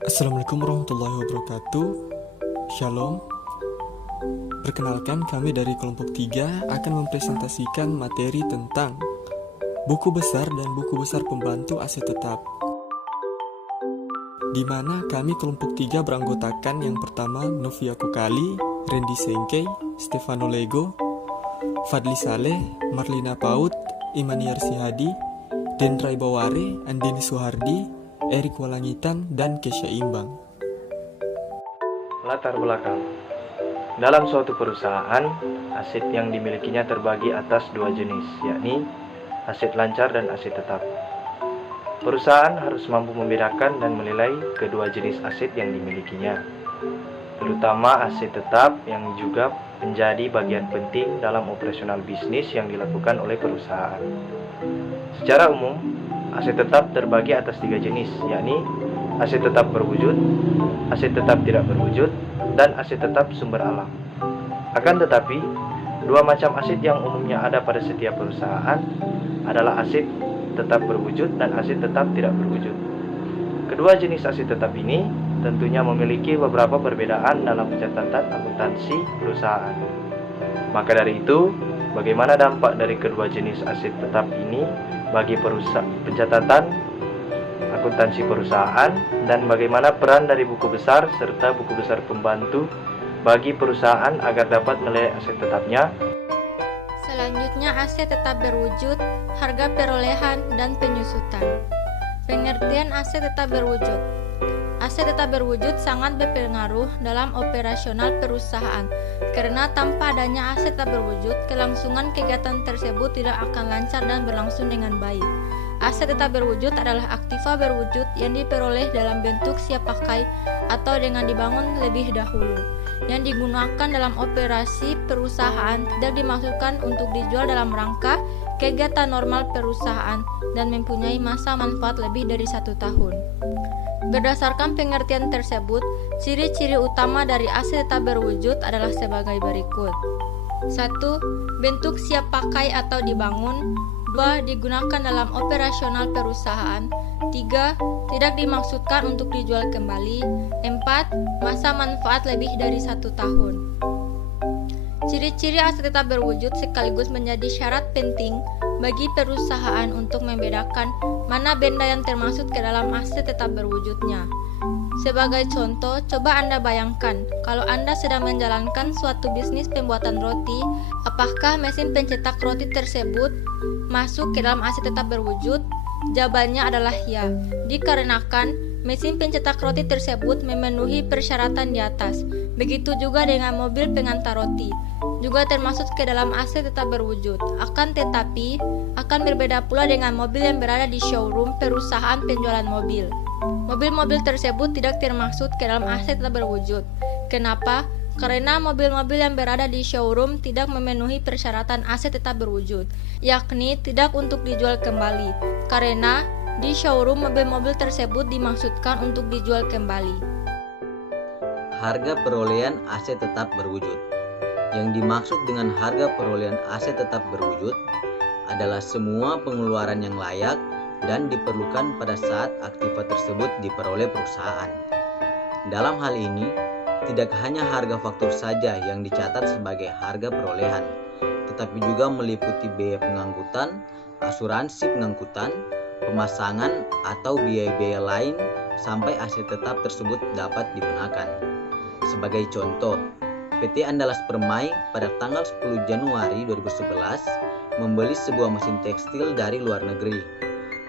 Assalamualaikum warahmatullahi wabarakatuh. Shalom. Perkenalkan, kami dari kelompok 3 akan mempresentasikan materi tentang buku besar dan buku besar pembantu aset tetap, di mana kami kelompok 3 beranggotakan yang pertama Novia Kokali, Randy Sengkei, Stefano Lego, Fadli Saleh, Marlina Paut, Imaniar Sihadi, Dendrai Baware, Andini Suhardi, Erik Walangitan, dan Kesha Imbang. Latar belakang. Dalam suatu perusahaan, aset yang dimilikinya terbagi atas dua jenis, yakni aset lancar dan aset tetap. Perusahaan harus mampu membedakan dan menilai kedua jenis aset yang dimilikinya, terutama aset tetap yang juga menjadi bagian penting dalam operasional bisnis yang dilakukan oleh perusahaan. Secara umum, aset tetap terbagi atas 3 jenis, yakni aset tetap berwujud, aset tetap tidak berwujud, dan aset tetap sumber alam. Akan tetapi, dua macam aset yang umumnya ada pada setiap perusahaan adalah aset tetap berwujud dan aset tetap tidak berwujud. Kedua jenis aset tetap ini tentunya memiliki beberapa perbedaan dalam pencatatan akuntansi perusahaan. Maka dari itu, bagaimana dampak dari kedua jenis aset tetap ini bagi pencatatan akuntansi perusahaan, dan bagaimana peran dari buku besar serta buku besar pembantu bagi perusahaan agar dapat menilai aset tetapnya. Selanjutnya, aset tetap berwujud, harga perolehan, dan penyusutan. Pengertian aset tetap berwujud. Aset tetap berwujud sangat berpengaruh dalam operasional perusahaan, karena tanpa adanya aset tetap berwujud, kelangsungan kegiatan tersebut tidak akan lancar dan berlangsung dengan baik. Aset tetap berwujud adalah aktiva berwujud yang diperoleh dalam bentuk siap pakai atau dengan dibangun lebih dahulu, yang digunakan dalam operasi perusahaan, tidak dimaksudkan untuk dijual dalam rangka kegiatan normal perusahaan, dan mempunyai masa manfaat lebih dari 1 tahun. Berdasarkan pengertian tersebut, ciri-ciri utama dari aset tetap berwujud adalah sebagai berikut. 1. Bentuk siap pakai atau dibangun. 2. Digunakan dalam operasional perusahaan. 3. Tidak dimaksudkan untuk dijual kembali. 4. Masa manfaat lebih dari 1 tahun. Ciri-ciri aset tetap berwujud sekaligus menjadi syarat penting bagi perusahaan untuk membedakan mana benda yang termasuk ke dalam aset tetap berwujudnya. Sebagai contoh, coba Anda bayangkan, kalau Anda sedang menjalankan suatu bisnis pembuatan roti, apakah mesin pencetak roti tersebut masuk ke dalam aset tetap berwujud? Jawabannya adalah ya, dikarenakan mesin pencetak roti tersebut memenuhi persyaratan di atas. Begitu juga dengan mobil pengantar roti, juga termasuk ke dalam aset tetap berwujud. Akan tetapi, akan berbeda pula dengan mobil yang berada di showroom perusahaan penjualan mobil. Mobil-mobil tersebut tidak termasuk ke dalam aset tetap berwujud. Kenapa? Karena mobil-mobil yang berada di showroom tidak memenuhi persyaratan aset tetap berwujud, yakni tidak untuk dijual kembali, karena di showroom mobil-mobil tersebut dimaksudkan untuk dijual kembali. Harga perolehan aset tetap berwujud. Yang dimaksud dengan harga perolehan aset tetap berwujud adalah semua pengeluaran yang layak dan diperlukan pada saat aktiva tersebut diperoleh perusahaan. Dalam hal ini, tidak hanya harga faktur saja yang dicatat sebagai harga perolehan, tetapi juga meliputi biaya pengangkutan, asuransi pengangkutan, pemasangan, atau biaya-biaya lain sampai aset tetap tersebut dapat digunakan. Sebagai contoh, PT Andalas Permai pada tanggal 10 Januari 2011 membeli sebuah mesin tekstil dari luar negeri.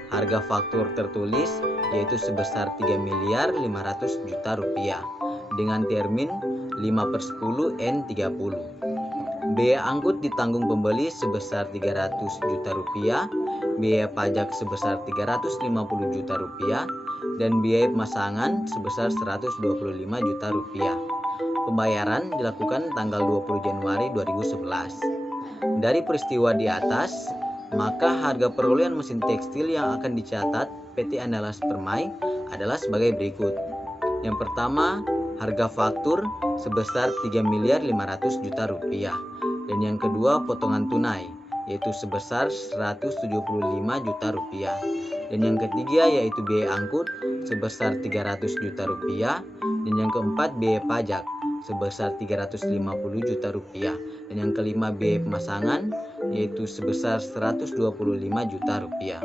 Harga faktur tertulis yaitu sebesar 3.500.000.000 rupiah dengan termin 5/10 N30. Biaya angkut ditanggung pembeli sebesar 300 juta rupiah, biaya pajak sebesar 350 juta rupiah, dan biaya pemasangan sebesar 125 juta rupiah. Pembayaran dilakukan tanggal 20 Januari 2011. Dari peristiwa di atas, maka harga perolehan mesin tekstil yang akan dicatat PT Andalas Permai adalah sebagai berikut. Yang pertama, harga faktur sebesar 3.500.000.000 rupiah. Dan yang kedua, potongan tunai yaitu sebesar 175 juta rupiah. Dan yang ketiga yaitu biaya angkut sebesar 300 juta rupiah, dan yang keempat biaya pajak sebesar 350 juta rupiah, dan yang kelima biaya pemasangan yaitu sebesar 125 juta rupiah.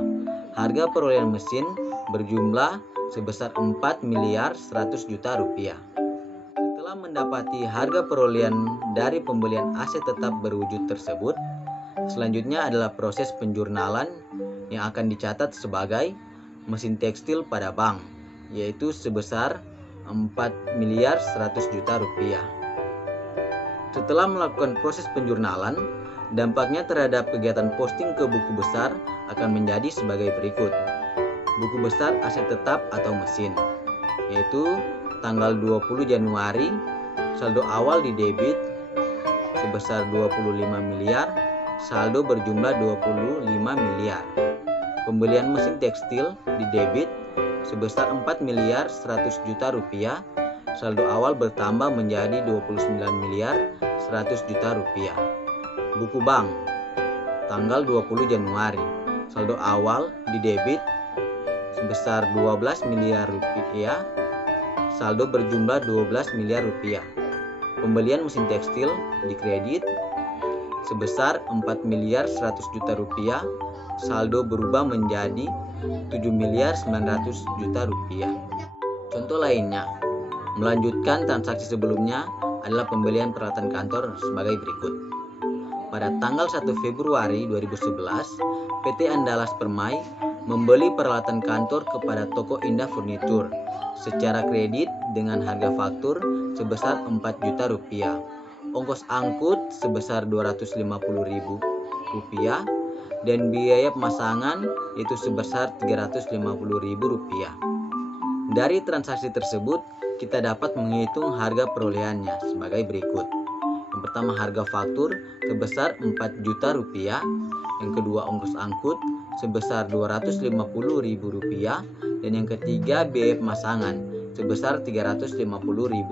Harga perolehan mesin berjumlah sebesar 4 miliar 100 juta rupiah. Setelah mendapati harga perolehan dari pembelian aset tetap berwujud tersebut, selanjutnya adalah proses penjurnalan yang akan dicatat sebagai mesin tekstil pada bank, yaitu sebesar 4 miliar 100 juta rupiah. Setelah melakukan proses penjurnalan, dampaknya terhadap kegiatan posting ke buku besar akan menjadi sebagai berikut. Buku besar aset tetap atau mesin, yaitu tanggal 20 Januari, saldo awal di debit sebesar 25 miliar, saldo berjumlah 25 miliar. Pembelian mesin tekstil di debit sebesar 4 miliar 100 juta rupiah, saldo awal bertambah menjadi 29 miliar 100 juta rupiah. Buku bank tanggal 20 Januari, saldo awal di debit sebesar 12 miliar rupiah, saldo berjumlah 12 miliar rupiah. Pembelian mesin tekstil di kredit sebesar 4 miliar 100 juta rupiah, saldo berubah menjadi 7 miliar 900 juta rupiah. Contoh lainnya, melanjutkan transaksi sebelumnya adalah pembelian peralatan kantor sebagai berikut. Pada tanggal 1 Februari 2011, PT Andalas Permai membeli peralatan kantor kepada Toko Indah Furnitur secara kredit dengan harga faktur sebesar 4 juta rupiah. Ongkos angkut sebesar 250.000 rupiah dan biaya pemasangan yaitu sebesar 350.000 rupiah. Dari transaksi tersebut, kita dapat menghitung harga perolehannya sebagai berikut. Yang pertama, harga faktur sebesar 4 juta rupiah. Yang kedua, ongkos angkut sebesar 250.000 rupiah. Dan yang ketiga, biaya pemasangan sebesar 350.000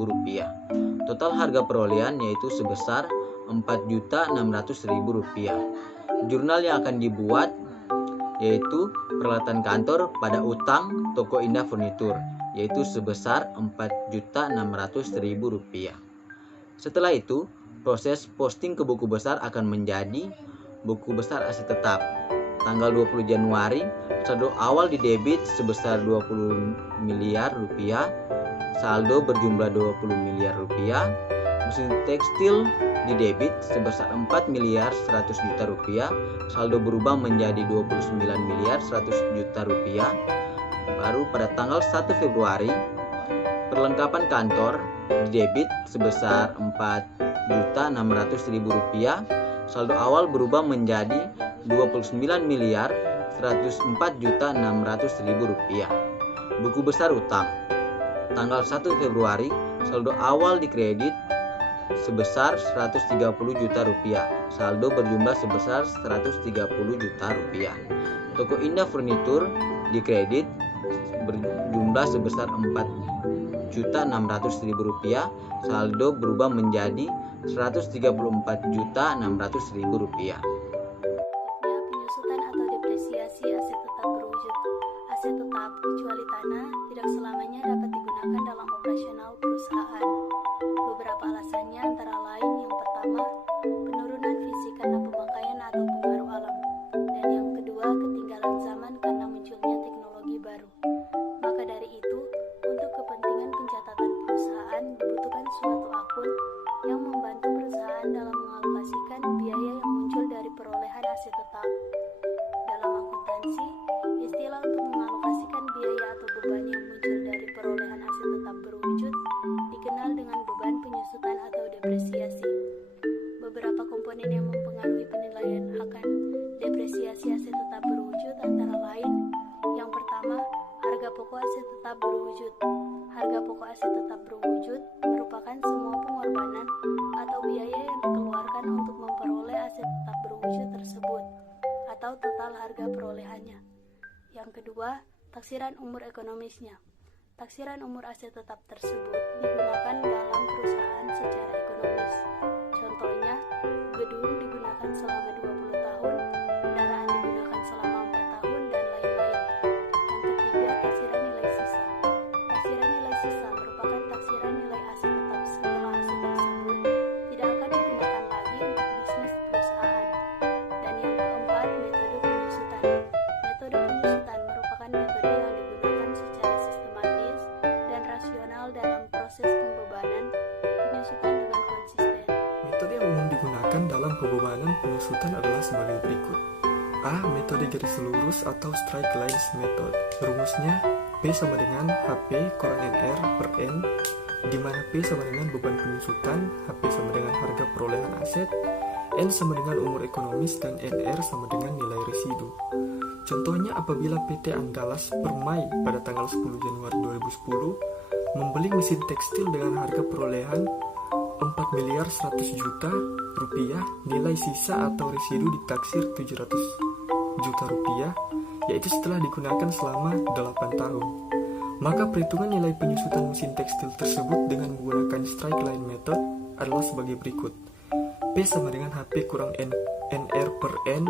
rupiah. Total harga perolehan yaitu sebesar 4.600.000 rupiah. Jurnal yang akan dibuat yaitu peralatan kantor pada utang Toko Indah Furnitur, yaitu sebesar 4.600.000 rupiah. Setelah itu, proses posting ke buku besar akan menjadi buku besar aset tetap. Tanggal 20 Januari, saldo awal di debit sebesar 20 miliar rupiah, saldo berjumlah 20 miliar rupiah. Mesin tekstil di debit sebesar 4 miliar 100 juta rupiah, saldo berubah menjadi 29 miliar 100 juta rupiah. Baru pada tanggal 1 Februari, perlengkapan kantor di debit sebesar 4.600.000 rupiah, saldo awal berubah menjadi 29 miliar 104.600.000 rupiah. Buku besar utang tanggal 1 Februari, saldo awal di kredit sebesar 130 juta rupiah, saldo berjumlah sebesar 130 juta rupiah. Toko Indah Furnitur di kredit berjumlah sebesar 4.600.000 rupiah, saldo berubah menjadi 134.600.000 rupiah. Penyusutan atau depresiasi aset tetap berwujud. Aset tetap kecuali tanah tidak selamanya dapat digunakan dalam operasional perusahaan. Beberapa alasannya antara lain yang pertama, penurunan fisik karena pemakaian atau pengaruh alam, dan yang kedua, ketinggalan zaman karena munculnya teknologi baru. Maka dari itu, untuk kepentingan pencatatan perusahaan dibutuhkan suatu akun yang membantu perusahaan dalam mengalokasikan biaya yang muncul dari perolehan aset tetap. Dalam akuntansi, istilah untuk mengalokasikan biaya atau beban yang muncul dari perolehan aset tetap berwujud dikenal dengan beban penyusutan atau depresiasi. Beberapa komponen yang mempengaruhi penilaian akan depresiasi aset tetap berwujud antara lain: yang pertama, harga pokok aset tetap berwujud. Harga pokok aset tetap berwujud merupakan semua pengorbanan atau biaya yang dikeluarkan untuk memperoleh aset tetap berwujud tersebut, atau total harga perolehannya. Yang kedua, taksiran umur ekonomisnya. Taksiran umur aset tetap tersebut digunakan dalam perusahaan secara ekonomis. Contohnya, gedung digunakan selama 20 tahun, kendaraan digunakan selama 4 tahun, dan lain-lain. Yang ketiga, taksiran nilai sisa. pembebanan penyusutan adalah sebagai berikut. A. Metode garis lurus atau straight lines method. Rumusnya P sama dengan HP kurang NR per N, di mana P sama dengan beban penyusutan, HP sama dengan harga perolehan aset, N sama dengan umur ekonomis, dan NR sama dengan nilai residu. Contohnya apabila PT Andalas Permai pada tanggal 10 Januari 2010 membeli mesin tekstil dengan harga perolehan 4 miliar 100 juta rupiah, nilai sisa atau residu ditaksir 700 juta rupiah, yaitu setelah digunakan selama 8 tahun. Maka perhitungan nilai penyusutan mesin tekstil tersebut dengan menggunakan straight line method adalah sebagai berikut. P sama dengan HP kurang NR per N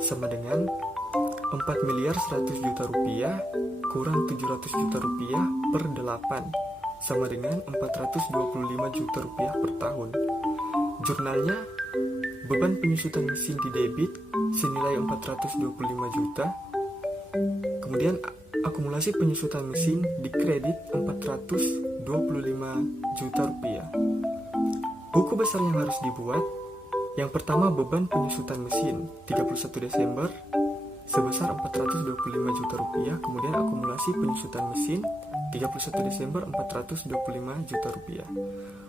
sama dengan 4 miliar 100 juta rupiah kurang 700 juta rupiah per 8 sama dengan 425 juta rupiah per tahun. Jurnalnya, beban penyusutan mesin di debit senilai 425 juta. Kemudian akumulasi penyusutan mesin di kredit 425 juta rupiah. Buku besar yang harus dibuat. Yang pertama, beban penyusutan mesin 31 Desember sebesar 425 juta rupiah. Kemudian akumulasi penyusutan mesin 31 Desember 425 juta rupiah.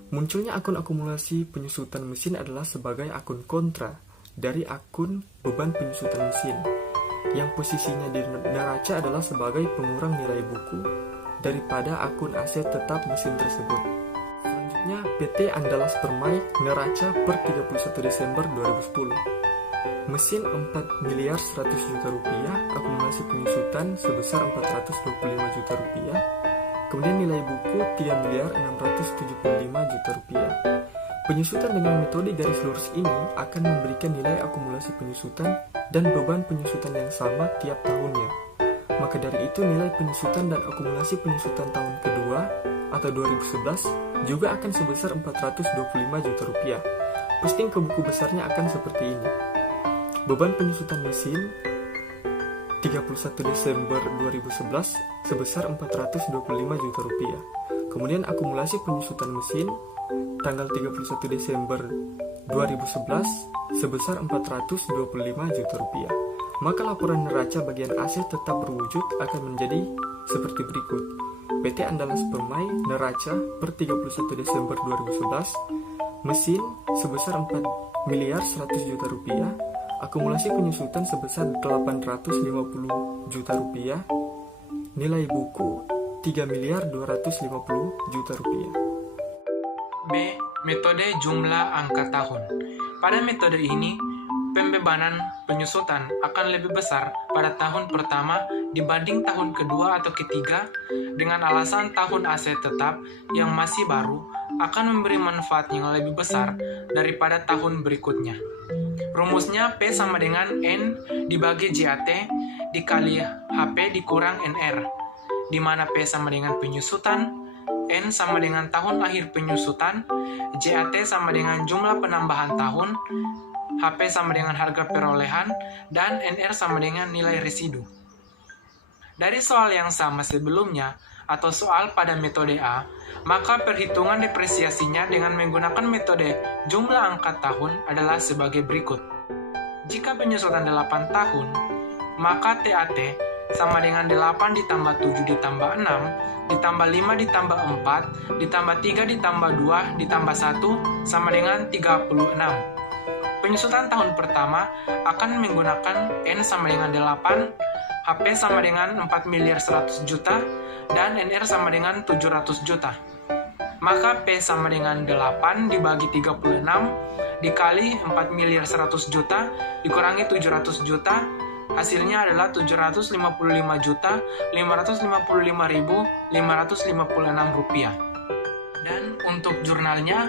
Munculnya akun akumulasi penyusutan mesin adalah sebagai akun kontra dari akun beban penyusutan mesin, yang posisinya di neraca adalah sebagai pengurang nilai buku daripada akun aset tetap mesin tersebut. Selanjutnya, PT Andalas Permai neraca per 31 Desember 2010. Mesin 4 miliar 100 juta rupiah, akumulasi penyusutan sebesar 425 juta rupiah. Kemudian nilai buku 3 miliar 675 juta rupiah. Penyusutan dengan metode garis lurus ini akan memberikan nilai akumulasi penyusutan dan beban penyusutan yang sama tiap tahunnya. Maka dari itu nilai penyusutan dan akumulasi penyusutan tahun kedua atau 2011 juga akan sebesar 425 juta rupiah. Posting ke buku besarnya akan seperti ini. Beban penyusutan mesin 31 Desember 2011 sebesar 425 juta rupiah. Kemudian akumulasi penyusutan mesin tanggal 31 Desember 2011 sebesar 425 juta rupiah. Maka laporan neraca bagian aset tetap berwujud akan menjadi seperti berikut. PT Andalas Permai neraca per 31 Desember 2011 mesin sebesar 4 miliar 100 juta rupiah, akumulasi penyusutan sebesar 850 juta rupiah, nilai buku 3 miliar 250 juta rupiah. B. Metode jumlah angka tahun. Pada metode ini, pembebanan penyusutan akan lebih besar pada tahun pertama dibanding tahun kedua atau ketiga, dengan alasan tahun aset tetap yang masih baru akan memberi manfaat yang lebih besar daripada tahun berikutnya. Rumusnya P sama dengan N dibagi JAT dikali HP dikurang NR, di mana P sama dengan penyusutan, N sama dengan tahun akhir penyusutan, JAT sama dengan jumlah penambahan tahun, HP sama dengan harga perolehan, dan NR sama dengan nilai residu. Dari soal yang sama sebelumnya, atau soal pada metode A, maka perhitungan depresiasinya dengan menggunakan metode jumlah angka tahun adalah sebagai berikut. Jika penyusutan 8 tahun, maka TAT sama dengan 8 ditambah 7 ditambah 6, ditambah 5 ditambah 4, ditambah 3 ditambah 2, ditambah 1, sama dengan 36. Penyusutan tahun pertama akan menggunakan N sama dengan 8, HP sama dengan 4 miliar 100 juta, dan NR sama dengan 700 juta. Maka P sama dengan 8 dibagi 36 dikali 4 miliar 100 juta dikurangi 700 juta, hasilnya adalah 755 juta 555.556 rupiah. Dan untuk jurnalnya,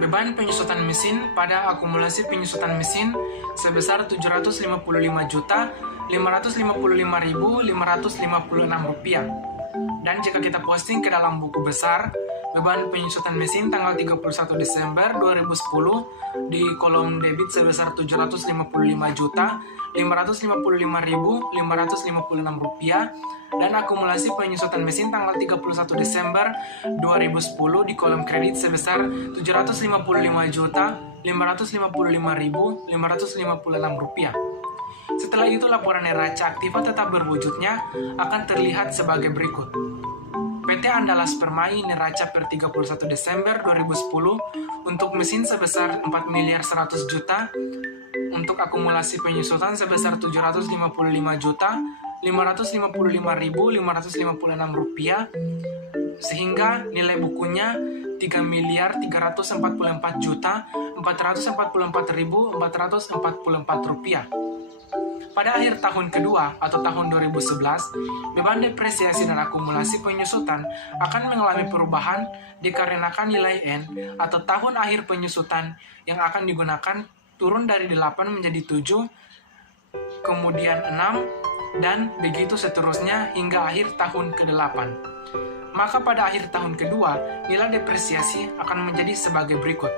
beban penyusutan mesin pada akumulasi penyusutan mesin sebesar 755 juta 555.556 rupiah. Dan jika kita posting ke dalam buku besar, beban penyusutan mesin tanggal 31 Desember 2010 di kolom debit sebesar Rp755.555.556 dan akumulasi penyusutan mesin tanggal 31 Desember 2010 di kolom kredit sebesar Rp755.555.556. Setelah itu laporan neraca aktiva tetap berwujudnya akan terlihat sebagai berikut. PT Andalas Permai neraca per 31 Desember 2010 untuk mesin sebesar 4.100.000.000, untuk akumulasi penyusutan sebesar Rp755.555.556, sehingga nilai bukunya Rp3.344.444.444. Pada akhir tahun kedua atau tahun 2011, beban depresiasi dan akumulasi penyusutan akan mengalami perubahan dikarenakan nilai N atau tahun akhir penyusutan yang akan digunakan turun dari 8 menjadi 7, kemudian 6, dan begitu seterusnya hingga akhir tahun ke-8. Maka pada akhir tahun kedua, nilai depresiasi akan menjadi sebagai berikut.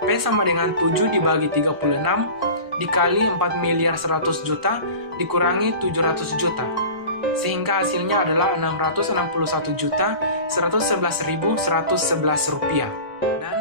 P sama dengan 7 dibagi 36 dikali 4.100.000.000 dikurangi 700.000.000, sehingga hasilnya adalah Rp661.111.111. Dan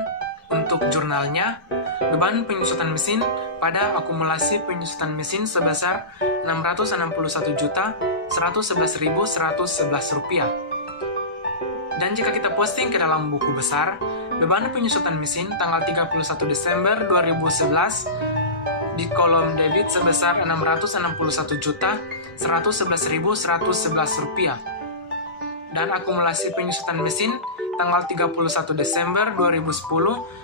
untuk jurnalnya, beban penyusutan mesin pada akumulasi penyusutan mesin sebesar Rp661.111.111. Dan jika kita posting ke dalam buku besar, beban penyusutan mesin tanggal 31 Desember 2011 di kolom debit sebesar Rp661.111.111. Dan akumulasi penyusutan mesin tanggal 31 Desember 2010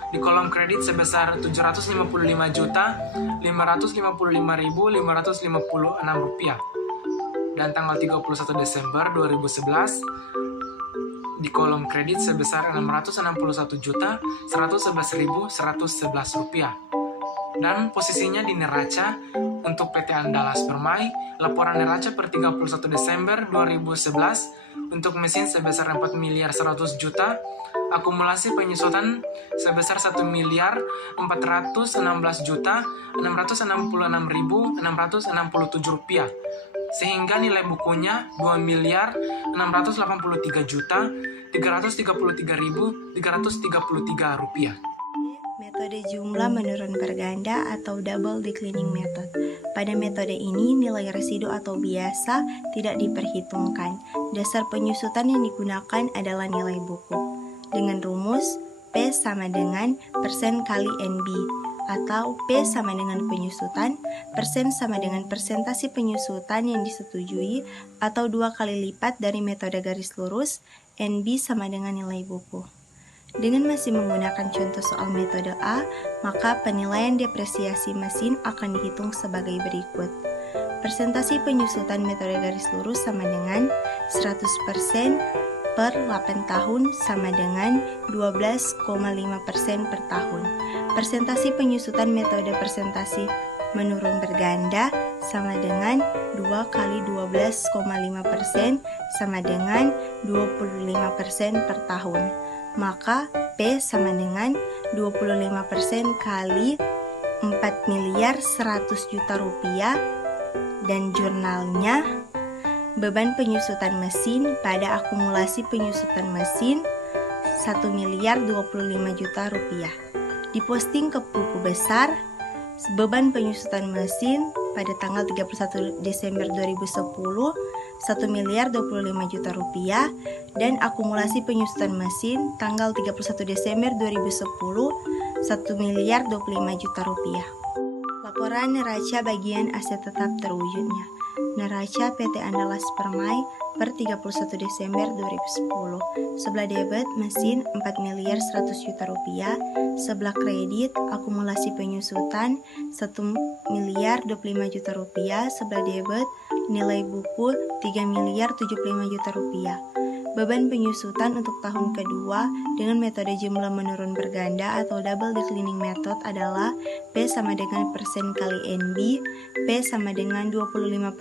di kolom kredit sebesar Rp755.555.556. Dan tanggal 31 Desember 2011 di kolom kredit sebesar Rp661.111.111. Dan posisinya di neraca untuk PT Andalas Permai, laporan neraca per 31 Desember 2011 untuk mesin sebesar Rp4.100.000.000, akumulasi penyusutan sebesar Rp1.416.666.667, sehingga nilai bukunya Rp2.683.333.333. Metode jumlah menurun berganda atau double declining method. Pada metode ini, nilai residu atau biasa tidak diperhitungkan. Dasar penyusutan yang digunakan adalah nilai buku. Dengan rumus P sama dengan persen kali NB, atau P sama dengan penyusutan, persen sama dengan persentase penyusutan yang disetujui, atau 2 kali lipat dari metode garis lurus, NB sama dengan nilai buku. Dengan masih menggunakan contoh soal metode A, maka penilaian depresiasi mesin akan dihitung sebagai berikut. Persentase penyusutan metode garis lurus sama dengan 100% per 8 tahun sama dengan 12,5% per tahun. Persentase penyusutan metode persentase menurun berganda sama dengan 2 kali 12,5% sama dengan 25% per tahun. Maka P sama dengan 25% kali Rp4.100.000.000, dan jurnalnya beban penyusutan mesin pada akumulasi penyusutan mesin Rp1.025.000.000. Diposting ke buku besar, beban penyusutan mesin pada tanggal 31 Desember 2010 Rp1.025.000.000, dan akumulasi penyusutan mesin tanggal 31 Desember 2010 Rp1.025.000.000. Laporan neraca bagian aset tetap terwujudnya. Neraca PT Andalas Permai per 31 Desember 2010. Sebelah debit mesin Rp4.100.000.000, sebelah kredit akumulasi penyusutan Rp1.025.000.000, sebelah debit nilai buku Rp3.075.000.000. Beban penyusutan untuk tahun kedua dengan metode jumlah menurun berganda atau double declining method adalah P sama dengan persen kali NB, P sama dengan 25%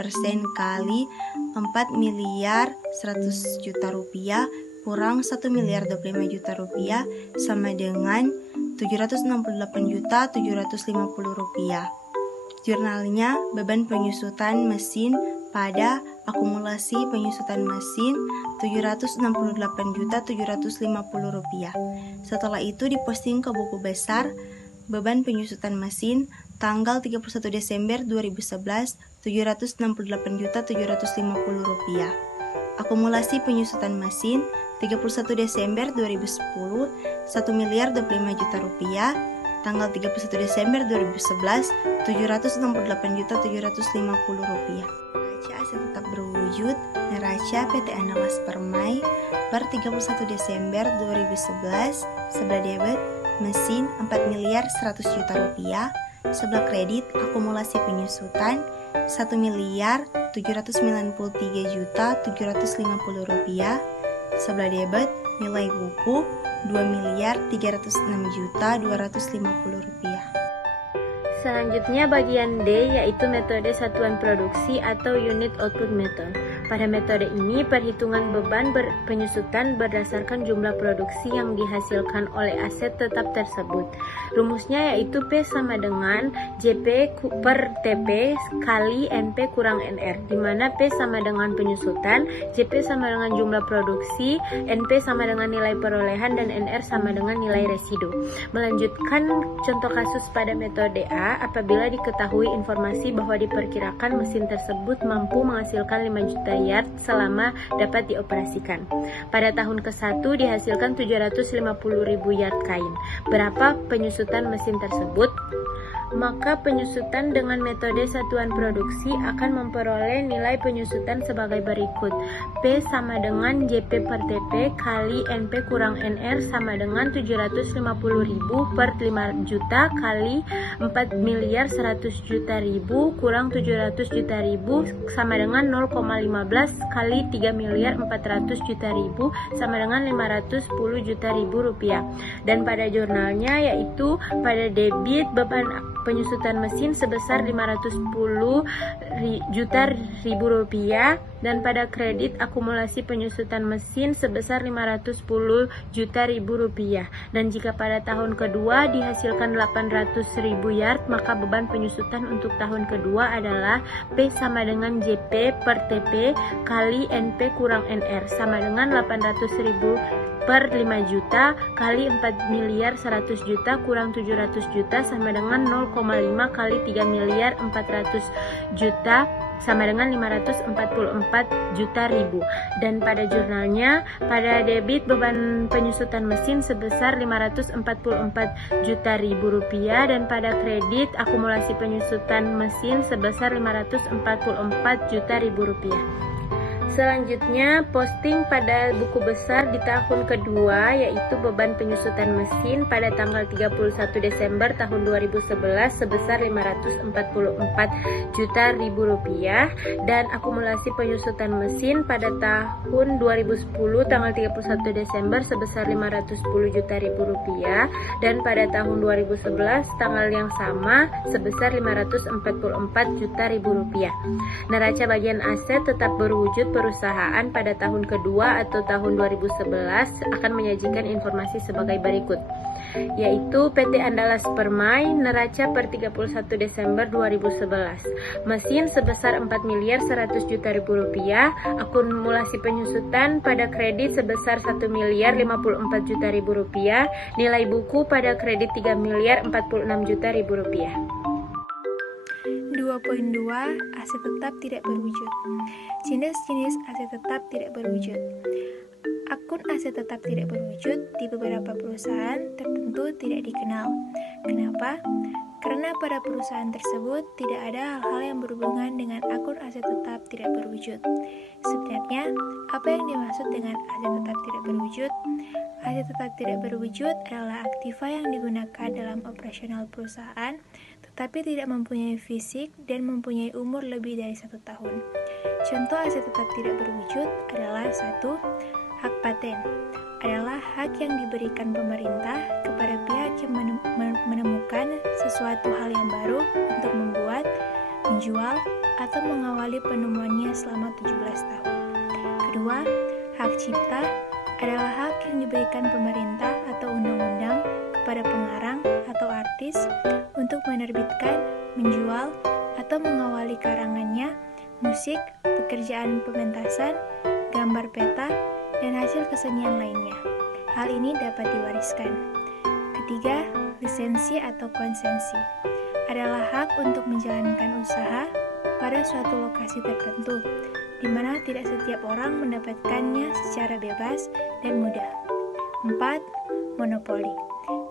kali Rp4.100.000.000 kurang 1.025 juta rupiah sama dengan 768.750 rupiah. Jurnalnya beban penyusutan mesin pada akumulasi penyusutan mesin 768.750 rupiah. Setelah itu diposting ke buku besar beban penyusutan mesin tanggal 31 Desember 2011 768.750 rupiah. Akumulasi penyusutan mesin 31 Desember 2010 1.025 juta rupiah. Tanggal 31 Desember 2011 768.750 rupiah. Neraca aset tetap berwujud neraca PT Andalas Permai per 31 Desember 2011 sebelah debit mesin 4.100 juta rupiah, sebelah kredit akumulasi penyusutan 1.793.750 rupiah, sebelah debit nilai buku 2.306.250 rupiah. Selanjutnya bagian D yaitu metode satuan produksi atau unit output method. Pada metode ini perhitungan beban penyusutan berdasarkan jumlah produksi yang dihasilkan oleh aset tetap tersebut. Rumusnya yaitu P sama dengan JP per TP kali NP kurang NR, di mana P sama dengan penyusutan, JP sama dengan jumlah produksi, NP sama dengan nilai perolehan, dan NR sama dengan nilai residu. Melanjutkan contoh kasus pada metode A, apabila diketahui informasi bahwa diperkirakan mesin tersebut mampu menghasilkan 5 juta yard selama dapat dioperasikan. Pada tahun ke-1 dihasilkan 750.000 yard kain. Berapa penyusutan mesin tersebut? Maka penyusutan dengan metode satuan produksi akan memperoleh nilai penyusutan sebagai berikut. P sama dengan JP per TP kali NP kurang NR sama dengan 750.000 per 5 juta kali 4.100.000.000 kurang 700.000.000 sama dengan 0,15 kali 3.400.000.000 sama dengan 510 juta rupiah. Dan pada jurnalnya yaitu pada debit beban penyusutan mesin sebesar 510 juta rupiah dan pada kredit akumulasi penyusutan mesin sebesar 510 juta rupiah. Dan jika pada tahun kedua dihasilkan 800.000 yard, maka beban penyusutan untuk tahun kedua adalah P sama dengan JP per TP kali NP kurang NR sama dengan 800.000 per 5 juta kali 4.100.000.000 kurang 700 juta sama dengan 0,5 kali 3.400.000.000 sama dengan 544 juta ribu. Dan pada jurnalnya pada debit beban penyusutan mesin sebesar 544 juta rupiah dan pada kredit akumulasi penyusutan mesin sebesar 544 juta rupiah. Selanjutnya, posting pada buku besar di tahun kedua yaitu beban penyusutan mesin pada tanggal 31 Desember tahun 2011 sebesar 544 juta rupiah dan akumulasi penyusutan mesin pada tahun 2010 tanggal 31 Desember sebesar 510 juta rupiah dan pada tahun 2011 tanggal yang sama sebesar 544 juta rupiah. Neraca bagian aset tetap berwujud perusahaan pada tahun kedua atau tahun 2011 akan menyajikan informasi sebagai berikut, yaitu PT Andalas Permai neraca per 31 Desember 2011 mesin sebesar 4.100.000.000 rupiah, akumulasi penyusutan pada kredit sebesar 1.054.000.000 rupiah, nilai buku pada kredit 3.046.000.000 rupiah. 2.2 Aset tetap tidak berwujud. Jenis-jenis aset tetap tidak berwujud. Akun aset tetap tidak berwujud di beberapa perusahaan tertentu tidak dikenal. Kenapa? Karena pada perusahaan tersebut tidak ada hal-hal yang berhubungan dengan akun aset tetap tidak berwujud. Sebenarnya, apa yang dimaksud dengan aset tetap tidak berwujud? Aset tetap tidak berwujud adalah aktiva yang digunakan dalam operasional perusahaan tetapi tidak mempunyai fisik dan mempunyai umur lebih dari 1 tahun. Contoh aset tetap tidak berwujud adalah 1. Hak paten adalah hak yang diberikan pemerintah kepada pihak yang menemukan sesuatu hal yang baru untuk membuat, menjual, atau mengawali penemuannya selama 17 tahun. Kedua, hak cipta adalah hak yang diberikan pemerintah atau undang-undang kepada pengarang atau artis untuk menerbitkan, menjual, atau mengawali karangannya, musik, pekerjaan pementasan, gambar peta, dan hasil kesenian lainnya. Hal ini dapat diwariskan. Ketiga, lisensi atau konsensi adalah hak untuk menjalankan usaha pada suatu lokasi tertentu, di mana tidak setiap orang mendapatkannya secara bebas dan mudah. 4. Monopoli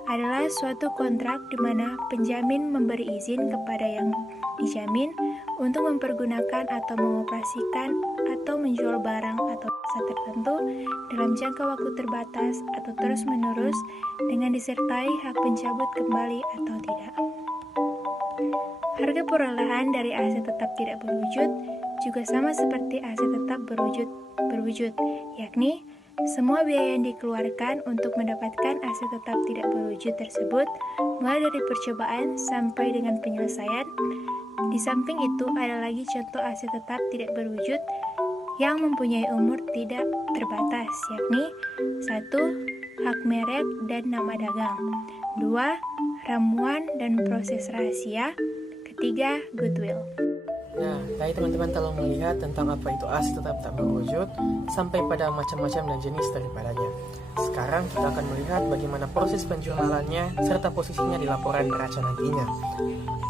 adalah suatu kontrak di mana penjamin memberi izin kepada yang dijamin untuk mempergunakan atau mengoperasikan atau menjual barang atau jasa tertentu dalam jangka waktu terbatas atau terus-menerus dengan disertai hak pencabut kembali atau tidak. Harga perolehan dari aset tetap tidak berwujud juga sama seperti aset tetap berwujud, yakni semua biaya yang dikeluarkan untuk mendapatkan aset tetap tidak berwujud tersebut, mulai dari percobaan sampai dengan penyelesaian. Di samping itu, ada lagi contoh aset tetap tidak berwujud yang mempunyai umur tidak terbatas, yakni 1. Hak merek dan nama dagang, 2. Ramuan dan proses rahasia, 3. Goodwill. Nah, tadi teman-teman telah melihat tentang apa itu aset tetap tak berwujud sampai pada macam-macam dan jenis daripadanya. Sekarang kita akan melihat bagaimana proses penjurnalannya serta posisinya di laporan neraca nantinya.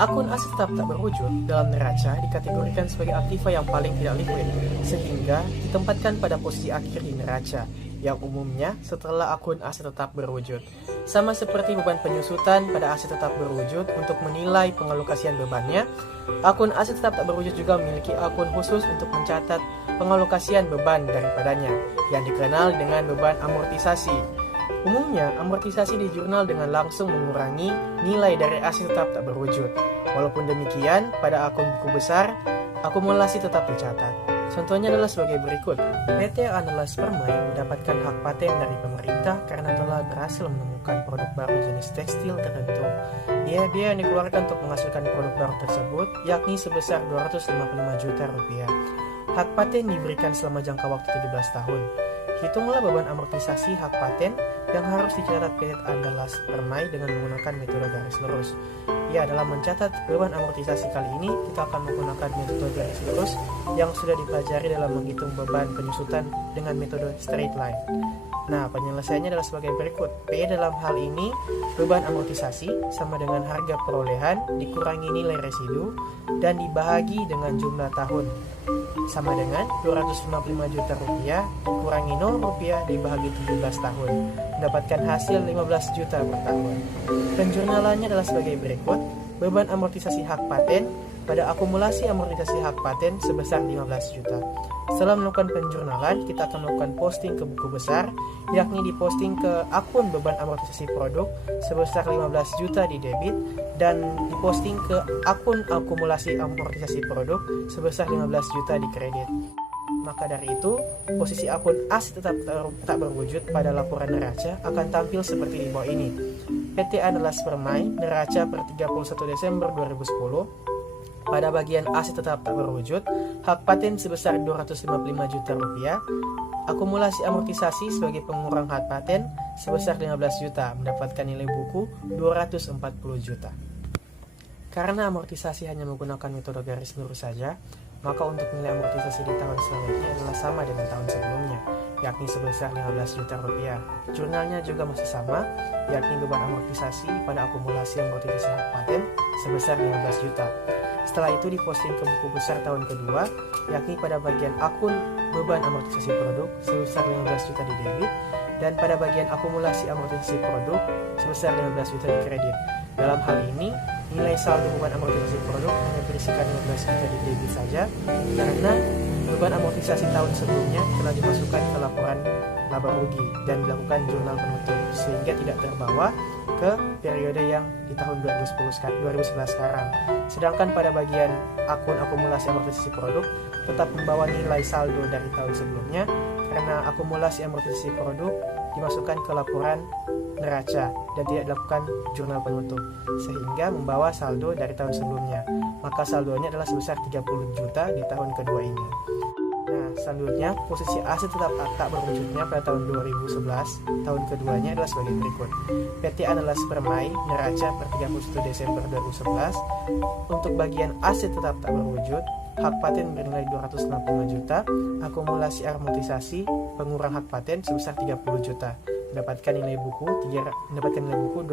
Akun aset tetap tak berwujud dalam neraca dikategorikan sebagai aktiva yang paling tidak liquid, sehingga ditempatkan pada posisi akhir di neraca, yang umumnya setelah akun aset tetap berwujud. Sama seperti beban penyusutan pada aset tetap berwujud untuk menilai pengalokasian bebannya, akun aset tetap tak berwujud juga memiliki akun khusus untuk mencatat pengalokasian beban daripadanya, yang dikenal dengan beban amortisasi. Umumnya, amortisasi di jurnal dengan langsung mengurangi nilai dari aset tetap tak berwujud. Walaupun demikian, pada akun buku besar, akumulasi tetap dicatat. Contohnya adalah sebagai berikut. PT Andalas Permai mendapatkan hak paten dari pemerintah karena telah berhasil menemukan produk baru jenis tekstil tertentu. Biaya yang dikeluarkan untuk menghasilkan produk baru tersebut yakni sebesar 255 juta rupiah. Hak paten diberikan selama jangka waktu 17 tahun. Hitunglah beban amortisasi hak paten yang harus dicatat PT Andalas Permai dengan menggunakan metode garis lurus. Ya, dalam mencatat beban amortisasi kali ini, kita akan menggunakan metode garis lurus yang sudah dipelajari dalam menghitung beban penyusutan dengan metode straight line. Nah, penyelesaiannya adalah sebagai berikut. P dalam hal ini, beban amortisasi sama dengan harga perolehan dikurangi nilai residu dan dibahagi dengan jumlah tahun. Sama dengan 255 juta rupiah dikurangi 0 rupiah dibahagi 17 tahun, mendapatkan hasil 15 juta per tahun. Penjurnalannya adalah sebagai berikut. Beban amortisasi hak paten pada akumulasi amortisasi hak paten sebesar 15 juta. Setelah melakukan penjurnalan, kita akan melakukan posting ke buku besar, yakni diposting ke akun beban amortisasi produk sebesar 15 juta di debit dan diposting ke akun akumulasi amortisasi produk sebesar 15 juta di kredit. Maka dari itu, posisi akun aset tetap tak berwujud pada laporan neraca akan tampil seperti di bawah ini. PT Andalas Permai, neraca per 31 Desember 2010. Pada bagian aset tetap tak berwujud, hak paten sebesar 255 juta rupiah, akumulasi amortisasi sebagai pengurang hak paten sebesar 15 juta, mendapatkan nilai buku 240 juta. Karena amortisasi hanya menggunakan metode garis lurus saja, maka untuk nilai amortisasi di tahun selanjutnya adalah sama dengan tahun sebelumnya, yakni sebesar 15 juta rupiah. Jurnalnya juga masih sama, yakni beban amortisasi pada akumulasi amortisasi hak paten sebesar 15 juta. Setelah itu diposting ke buku besar tahun kedua, yakni pada bagian akun beban amortisasi produk sebesar 15 juta di debit, dan pada bagian akumulasi amortisasi produk sebesar 15 juta di kredit. Dalam hal ini, nilai saldo beban amortisasi produk hanya berisikan 15 juta di debit saja, karena beban amortisasi tahun sebelumnya telah dimasukkan ke laporan laba rugi dan dilakukan jurnal penutup, sehingga tidak terbawa ke periode yang di tahun 2011 sekarang. Sedangkan pada bagian akun akumulasi amortisasi produk tetap membawa nilai saldo dari tahun sebelumnya, karena akumulasi amortisasi produk dimasukkan ke laporan neraca dan tidak dilakukan jurnal penutup, sehingga membawa saldo dari tahun sebelumnya. Maka saldonya adalah sebesar 30 juta di tahun kedua ini. Nah, Selanjutnya, posisi aset tetap tak berwujudnya pada tahun 2011, tahun keduanya adalah sebagai berikut. PT Andalas Permai neraca per 31 Desember 2011. Untuk bagian aset tetap tak berwujud, hak paten bernilai 265 juta, akumulasi amortisasi, pengurang hak paten sebesar 30 juta. Mendapatkan nilai buku 225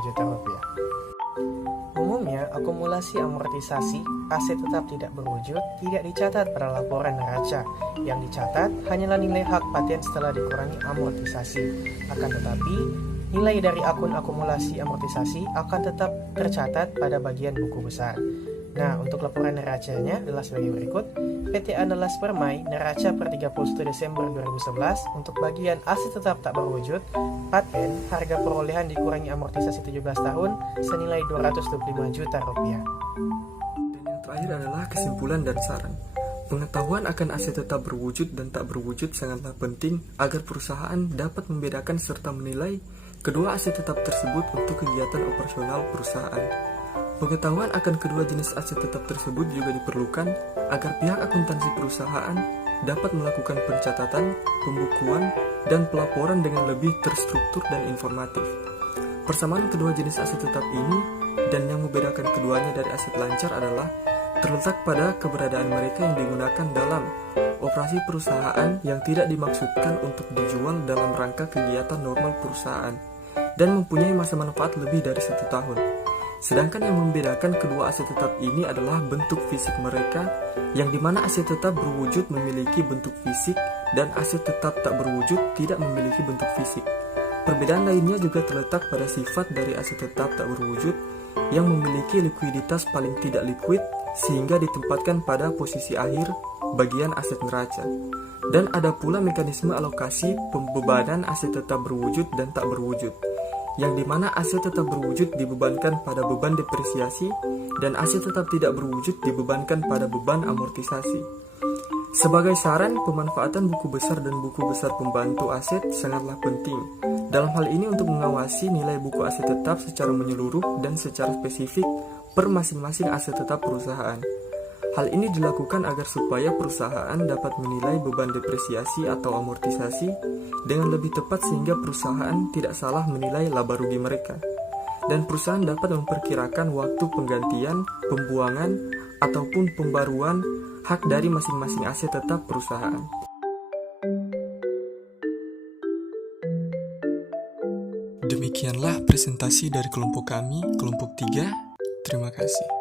juta rupiah. Umumnya, akumulasi amortisasi aset tetap tidak berwujud tidak dicatat pada laporan neraca. Yang dicatat hanyalah nilai hak paten setelah dikurangi amortisasi. Akan tetapi, nilai dari akun akumulasi amortisasi akan tetap tercatat pada bagian buku besar. Nah, untuk laporan neracanya adalah sebagai berikut. PT Andalas Permai neraca per 31 Desember 2011 untuk bagian aset tetap tak berwujud, paten, harga perolehan dikurangi amortisasi 17 tahun senilai 225 juta rupiah. Dan yang terakhir adalah kesimpulan dan saran. Pengetahuan akan aset tetap berwujud dan tak berwujud sangatlah penting agar perusahaan dapat membedakan serta menilai kedua aset tetap tersebut untuk kegiatan operasional perusahaan. Pengetahuan akan kedua jenis aset tetap tersebut juga diperlukan agar pihak akuntansi perusahaan dapat melakukan pencatatan, pembukuan, dan pelaporan dengan lebih terstruktur dan informatif. Persamaan kedua jenis aset tetap ini dan yang membedakan keduanya dari aset lancar adalah terletak pada keberadaan mereka yang digunakan dalam operasi perusahaan yang tidak dimaksudkan untuk dijual dalam rangka kegiatan normal perusahaan dan mempunyai masa manfaat lebih dari 1 tahun. Sedangkan yang membedakan kedua aset tetap ini adalah bentuk fisik mereka, yang dimana aset tetap berwujud memiliki bentuk fisik dan aset tetap tak berwujud tidak memiliki bentuk fisik. Perbedaan lainnya juga terletak pada sifat dari aset tetap tak berwujud yang memiliki likuiditas paling tidak liquid sehingga ditempatkan pada posisi akhir bagian aset neraca. Dan ada pula mekanisme alokasi pembebanan aset tetap berwujud dan tak berwujud, yang dimana aset tetap berwujud dibebankan pada beban depresiasi dan aset tetap tidak berwujud dibebankan pada beban amortisasi. Sebagai saran, pemanfaatan buku besar dan buku besar pembantu aset sangatlah penting. Dalam hal ini untuk mengawasi nilai buku aset tetap secara menyeluruh dan secara spesifik per masing-masing aset tetap perusahaan. Hal ini dilakukan agar supaya perusahaan dapat menilai beban depresiasi atau amortisasi dengan lebih tepat sehingga perusahaan tidak salah menilai laba rugi mereka. Dan perusahaan dapat memperkirakan waktu penggantian, pembuangan, ataupun pembaruan hak dari masing-masing aset tetap perusahaan. Demikianlah presentasi dari kelompok kami, kelompok 3. Terima kasih.